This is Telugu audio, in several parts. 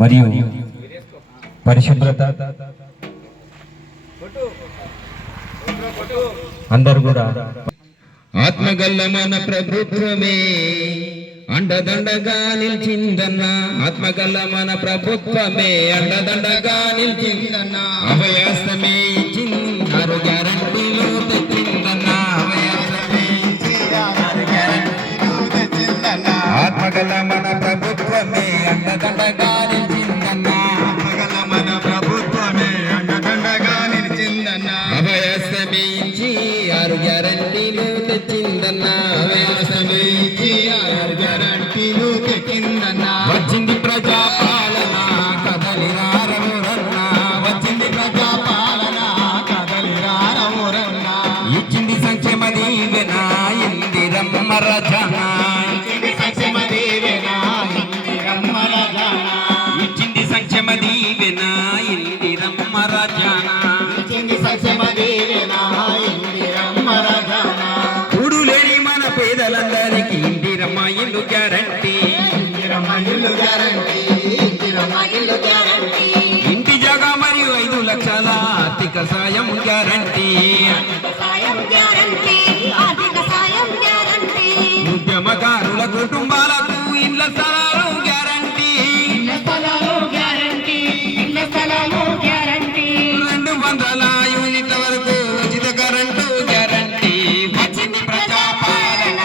మరియు పరిశుభ్రత అందరూ కూడా ఆత్మగల్ల మన ప్రభుత్వమే అండదండగా నిలిచిందన్న, ఆత్మగల్ల మన ప్రభుత్వమే అండదండగా నిలిచిందన్న, అభయాస్తమే ఇచ్చింది గ్యారంటీలు తెచ్చిందన్న, అభయాస్తమే తెచ్చిందన్న, ఆత్మగల్ల మన ప్రభుత్వమే అండదండగా నిలిచిందన్న, ఆత్మగల్ల మన ప్రభుత్వమే అండదండగా నిలిచిందన్న, అభయాస్తమే ఇచ్చి 6 గ్యారంటీలు తెచ్చిందన్న, అభయాస్తమే ఇచ్చి 6 గ్యారంటీలు తెచ్చిందన్న, వచ్చింది ప్రజాపాలన కదలిరారవురన్న, వచ్చింది ప్రజాపాలన కదలిరారవురన్న, ఇచ్చింది సంక్షేమ దీవెన ఇందిరమ్మ రచన, ఇచ్చింది సంక్షేమ దీవెన ఇందిరమ్మ రచన, ఇచ్చింది సంక్షేమ దీవెన ఇందిరమ్మ రచన, ఇచ్చింది సంక్షేమ దీవెన ఇందిరమ్మ రచన, కూడు లేని మన పేదలందరికీ ఇందిరమ్మ ఇల్లు గ్యారంటీ, ఇందిరమ్మ ఇల్లు గ్యారంటీ, ఇందిరమ్మ ఇల్లు గ్యారంటీ, ఇంటి జాగా మరియు 5 లక్షల ఆర్థిక సాయం గ్యారంటీ, ఉద్యమకారుల కుటుంబాలకు ఇండ్ల స్థలాలు గ్యారంటీ, 200 యూనిట్ల వరకు ఉచిత కరెంటు గ్యారంటీ, వచ్చింది ప్రజాపాలన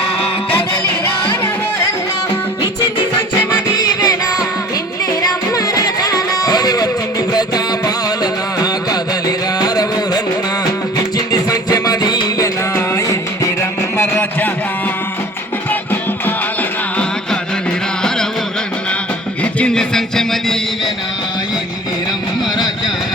ఇచ్చింది సంక్షేమ దీవెన ఇందిరమ్మ రచన, వచ్చింది ప్రజాపాలన కదలిరారవురన్న, ఇచ్చింది సంక్షేమ దీవెన ఇందిరమ్మ రచన, ఇచ్చింది సంక్షేమ దీవెన ఇందిరమ్మ రచన,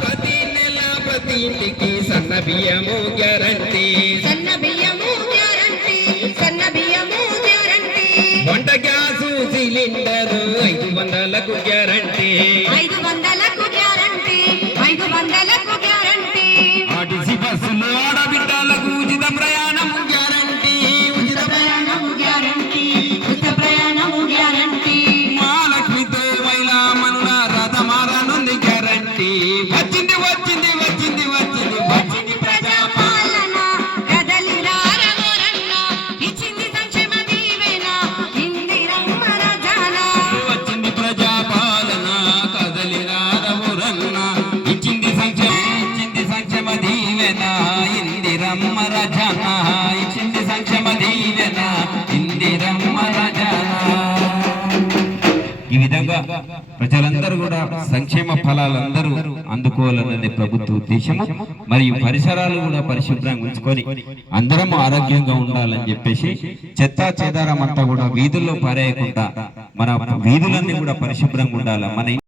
ప్రతి నెల ప్రతి ఇంటికి సన్న బియ్యము గ్యారంటీ, సన్న బియ్యము గ్యారంటీ, సన్న బియ్యము గ్యారంటీ, వంట గ్యాసు సిలిండరు 500లకు గ్యారంటీ, 500లకు గ్యారంటీ, 500లకు గ్యారంటీ, ఆర్టీసీ బస్సులో ఆడబిడ్డలకు ఉచిత ప్రయాణము గ్యారంటీ, ఉచిత ప్రయాణము గ్యారంటీ, ఉచిత ప్రయాణము గ్యారంటీ, మహాలక్ష్మితో మహిళా మనుల రథమారనుంది గ్యారంటీ, వచ్చింది వచ్చింది వచ్చింది వచ్చింది వచ్చింది ప్రజాపాలన కదలిరారవురన్న, ఇచ్చింది సంక్షేమ దీవెన ఇందిరమ్మ రచన, వచ్చింది ప్రజాపాలన కదలిరారవురన్న, ఇచ్చింది సంక్షేమ దీవెన ఇందిరమ్మ రచన, ఇచ్చింది సంక్షేమ దీవెన ఇందిరమ్మ రచన. ఈ విధంగా ప్రజలందరూ కూడా సంక్షేమ ఫలాలందరూ అందుకోవాలన్నది ప్రభుత్వ ఉద్దేశము. మరియు పరిసరాలు కూడా పరిశుభ్రంగా ఉంచుకొని అందరం ఆరోగ్యంగా ఉండాలని చెప్పేసి చెత్త చెదారం అంతా కూడా వీధుల్లో పారేయకుండా మన వీధులన్నీ కూడా పరిశుభ్రంగా ఉండాలి. మన